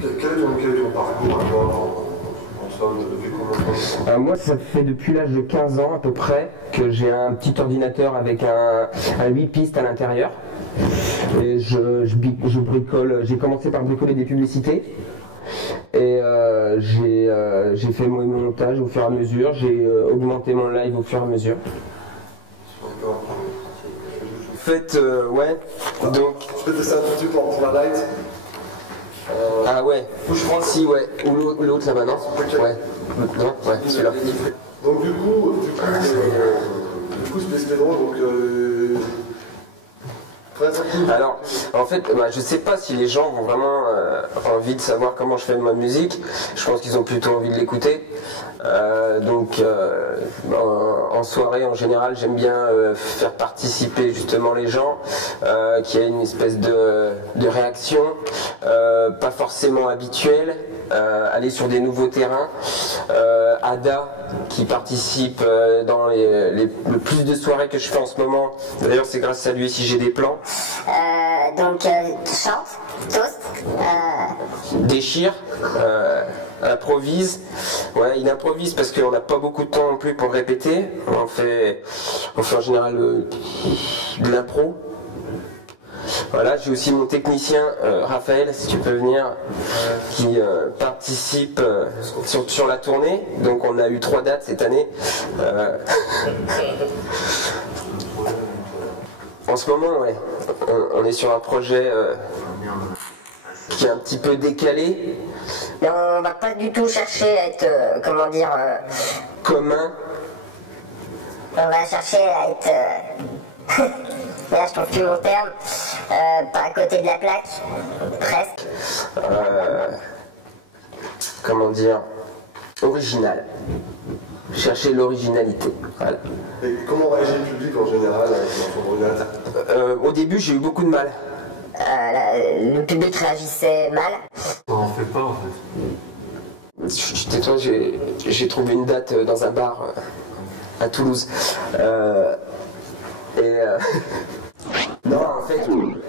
Quel est ton parcours alors, en somme, depuis combien de temps? Moi, ça fait depuis l'âge de 15 ans à peu près que j'ai un petit ordinateur avec un 8 pistes à l'intérieur. Et je bricole, j'ai commencé par bricoler des publicités. Et j'ai fait mon montage au fur et à mesure, j'ai augmenté mon live au fur et à mesure. En fait, ouais, donc... Je peux tester un tout petit peu pour la light. Ah ouais, je prends si, ouais, ou l'autre là-bas, non? Ouais, non, ouais, celui-là. Donc du coup, Space Pedro, donc... Alors, en fait, je sais pas si les gens ont vraiment envie de savoir comment je fais ma musique. Je pense qu'ils ont plutôt envie de l'écouter. En soirée, en général, j'aime bien faire participer justement les gens, qu'il y ait une espèce de réaction, pas forcément habituelle, aller sur des nouveaux terrains. Ada, qui participe dans le plus de soirées que je fais en ce moment. D'ailleurs, c'est grâce à lui si j'ai des plans. Chante, toast, déchire, improvise. Ouais, il improvise parce qu'on n'a pas beaucoup de temps non plus pour répéter. On fait en général de l'impro. Voilà, j'ai aussi mon technicien Raphaël, si tu peux venir, qui participe sur la tournée. Donc on a eu 3 dates cette année. En ce moment, ouais, on est sur un projet qui est un petit peu décalé. Mais on va pas du tout chercher à être, comment dire... commun. On va chercher à être... Là, je trouve plus mon terme. Pas à côté de la plaque. Presque. Comment dire? Original. Chercher l'originalité. Voilà. Et comment réagit le public en général dans ton regard? Au début, j'ai eu beaucoup de mal. Le public réagissait mal. On en fait pas en fait. Tais-toi, j'ai trouvé une date dans un bar à Toulouse. Non, en fait,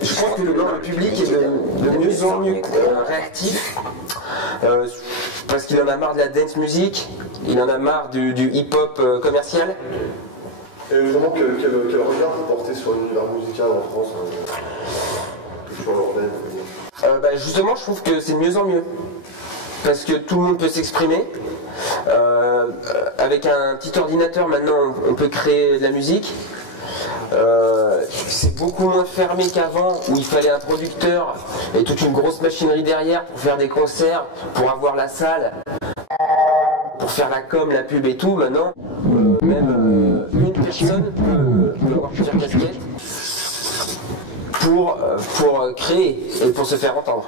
je pense que le public est de mieux en mieux réactif. Parce qu'il en a marre de la dance music, il en a marre du hip-hop commercial. Et justement, quel regard vous portez sur l'univers musical en France, sur l'urbaine? Justement, je trouve que c'est de mieux en mieux. Parce que tout le monde peut s'exprimer. Avec un petit ordinateur, maintenant, on peut créer de la musique. C'est beaucoup moins fermé qu'avant, où il fallait un producteur et toute une grosse machinerie derrière pour faire des concerts, pour avoir la salle, pour faire la com, la pub et tout. Maintenant, même une personne peut avoir plusieurs casquettes pour créer et pour se faire entendre.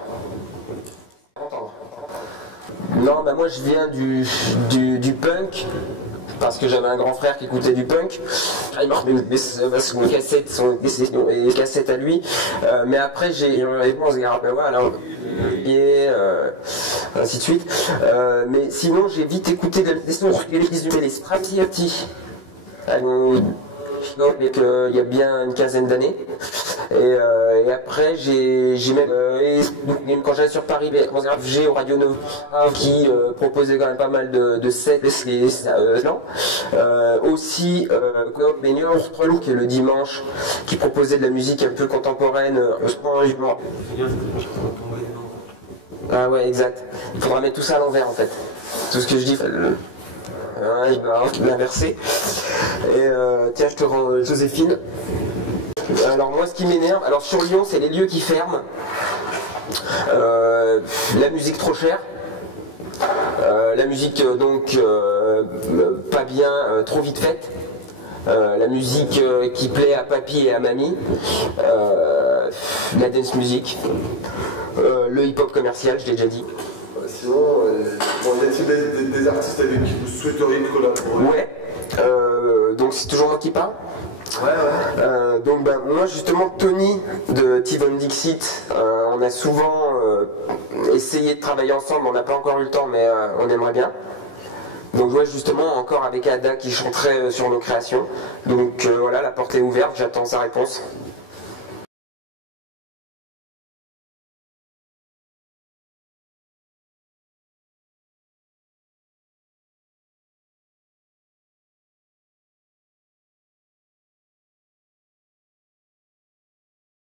Non, moi je viens du punk. Parce que j'avais un grand frère qui écoutait du punk. Il m'a remis mes cassettes à lui. Mais après, j'ai et ainsi de suite. Mais sinon, j'ai vite écouté de les Stratiati. Il y a bien une quinzaine d'années. Et après, j'ai même quand j'allais sur Paris, j'ai au Radio Nova qui proposait quand même pas mal de sets aussi qui est le dimanche, qui proposait de la musique un peu contemporaine. Ah ouais, exact. Il faudra mettre tout ça à l'envers en fait. Tout ce que je dis. Il va l'inverser. Et tiens, je te rends Joséphine. Alors moi, ce qui m'énerve, alors sur Lyon, c'est les lieux qui ferment. La musique trop chère. La musique pas bien, trop vite faite. La musique qui plaît à papy et à mamie. La dance music. Le hip-hop commercial, je l'ai déjà dit. Sinon, y a-t-il des artistes avec qui vous souhaiteriez collaborer? Ouais, donc c'est toujours moi qui parle. Ouais. Donc moi justement Tony de T-Von Dixit, on a souvent essayé de travailler ensemble, on n'a pas encore eu le temps mais on aimerait bien. Donc ouais, justement encore avec Ada qui chanterait sur nos créations. Donc voilà, la porte est ouverte, j'attends sa réponse.